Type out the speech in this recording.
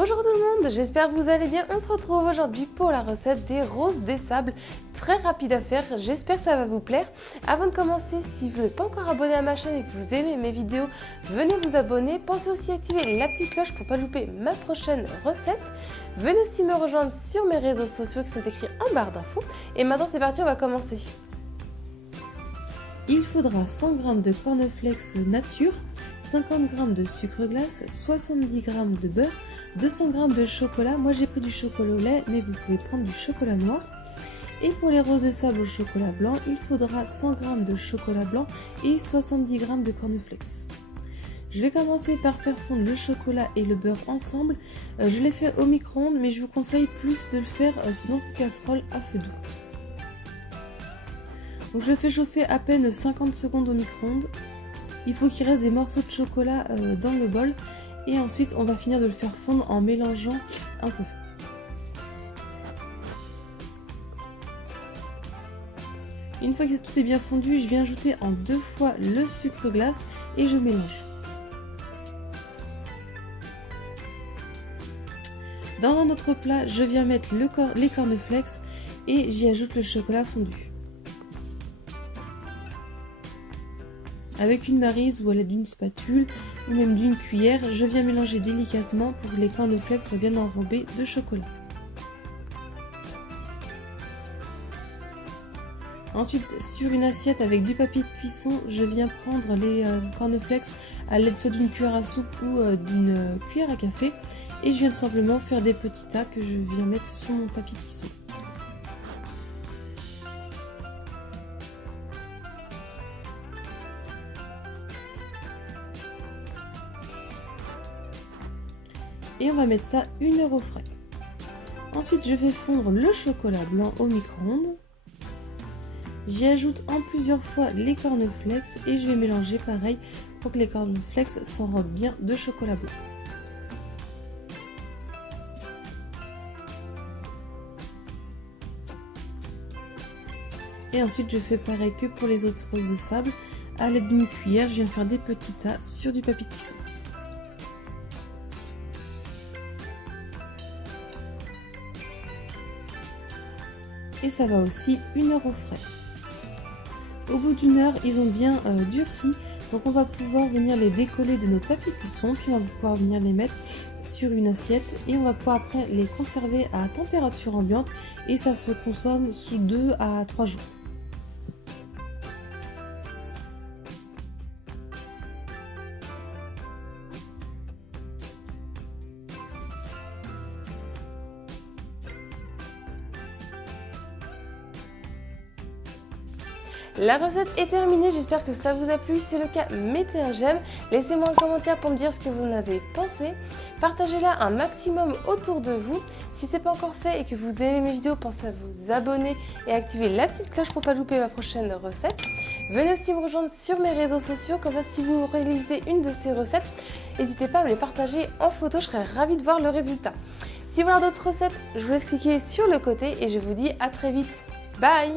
Bonjour tout le monde, j'espère que vous allez bien. On se retrouve aujourd'hui pour la recette des roses des sables, très rapide à faire, j'espère que ça va vous plaire. Avant de commencer, si vous n'êtes pas encore abonné à ma chaîne et que vous aimez mes vidéos, venez vous abonner. Pensez aussi à activer la petite cloche pour ne pas louper ma prochaine recette. Venez aussi me rejoindre sur mes réseaux sociaux qui sont écrits en barre d'infos. Et maintenant c'est parti, on va commencer. Il faudra 100 g de cornflakes nature, 50 g de sucre glace, 70 g de beurre, 200 g de chocolat. Moi j'ai pris du chocolat au lait, mais vous pouvez prendre du chocolat noir. Et pour les roses de sable au chocolat blanc, il faudra 100 g de chocolat blanc et 70 g de cornflakes. Je vais commencer par faire fondre le chocolat et le beurre ensemble. Je l'ai fait au micro-ondes, mais je vous conseille plus de le faire dans une casserole à feu doux. Donc je le fais chauffer à peine 50 secondes au micro-ondes. Il faut qu'il reste des morceaux de chocolat dans le bol. Et ensuite on va finir de le faire fondre en mélangeant un peu. Une fois que tout est bien fondu, je viens ajouter en 2 fois le sucre glace et je mélange. Dans un autre plat, je viens mettre les cornflakes et j'y ajoute le chocolat fondu. Avec une maryse ou à l'aide d'une spatule ou même d'une cuillère, je viens mélanger délicatement pour que les cornflakes soient bien enrobés de chocolat. Ensuite, sur une assiette avec du papier de cuisson, je viens prendre les cornflakes à l'aide soit d'une cuillère à soupe ou d'une cuillère à café et je viens simplement faire des petits tas que je viens mettre sur mon papier de cuisson. Et on va mettre ça 1 heure au frais. Ensuite, je fais fondre le chocolat blanc au micro-ondes. J'y ajoute en plusieurs fois les cornflakes et je vais mélanger pareil pour que les cornflakes s'enrobent bien de chocolat blanc. Et ensuite, je fais pareil que pour les autres roses de sable. À l'aide d'une cuillère, je viens faire des petits tas sur du papier de cuisson. Et ça va aussi 1 heure au frais. Au bout d'1 heure, ils ont bien durci, donc on va pouvoir venir les décoller de notre papier de cuisson, puis on va pouvoir venir les mettre sur une assiette et on va pouvoir après les conserver à température ambiante et ça se consomme sous 2 à 3 jours. La recette est terminée, j'espère que ça vous a plu. Si c'est le cas, mettez un j'aime. Laissez-moi un commentaire pour me dire ce que vous en avez pensé. Partagez-la un maximum autour de vous. Si ce n'est pas encore fait et que vous aimez mes vidéos, pensez à vous abonner et activer la petite cloche pour ne pas louper ma prochaine recette. Venez aussi me rejoindre sur mes réseaux sociaux, comme ça si vous réalisez une de ces recettes, n'hésitez pas à me les partager en photo, je serais ravie de voir le résultat. Si vous voulez d'autres recettes, je vous laisse cliquer sur le côté et je vous dis à très vite. Bye!